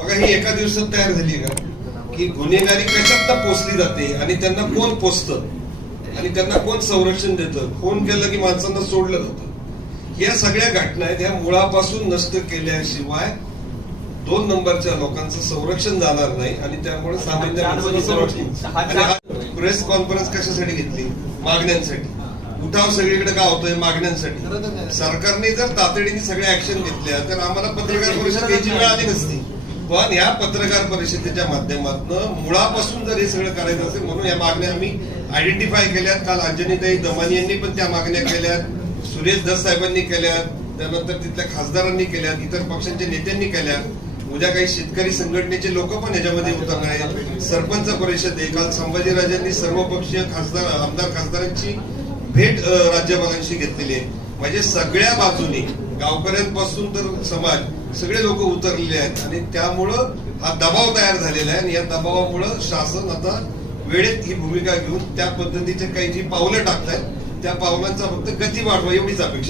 बघा ही एका दिवसात तयार झाली का की गुन्हेगारी कशात पोचली जाते आणि त्यांना कोण पोचतं आणि त्यांना कोण संरक्षण देतं, फोन केलं की माणसांना सोडलं जातं. या सगळ्या घटना आहेत, ह्या मुळापासून नष्ट केल्याशिवाय 2 नंबरच्या लोकांचं संरक्षण जाणार नाही आणि त्यामुळे सामान्य माणसाचं संरक्षण. प्रेस कॉन्फरन्स कशासाठी घेतली? मागण्यांसाठी. उठाव सगळीकडे का होतोय? मागण्यांसाठी. सरकारने जर तातडीने सगळ्या ऍक्शन घेतल्या तर आम्हाला पत्रकार परिषद घ्यायची वेळ आली नसती. पण या पत्रकार परिषदेच्या माध्यमातून मुळापासून जर हे सगळं करायचं असेल म्हणून या मागण्या आम्ही आयडेंटिफाय केल्यात. काल अंजनीताई दमानी यांनी पण त्या मागण्या केल्यात, सुरेश धस साहेबांनी केल्यात, त्यानंतर तिथल्या खासदारांनी केल्यात, इतर पक्षांच्या नेत्यांनी केल्यात. उद्या काही शेतकरी संघटनेचे लोक पण याच्यामध्ये उतरणार आहेत. सरपंच परिषद आहे. काल संभाजीराजांनी सर्वपक्षीय आमदार खासदारांची भेट राज्यपालांशी घेतलेली आहे. म्हणजे सगळ्या बाजूनी गावकऱ्यांपासून तर समाज सगळे लोक उतरलेले आहेत आणि त्यामुळं हा दबाव तयार झालेला आहे आणि या दबावामुळं शासन आता वेळेत ही भूमिका घेऊन त्या पद्धतीचे काही जी पावलं टाकतायत त्या पावलांचा फक्त गती वाढवा एवढीच अपेक्षा.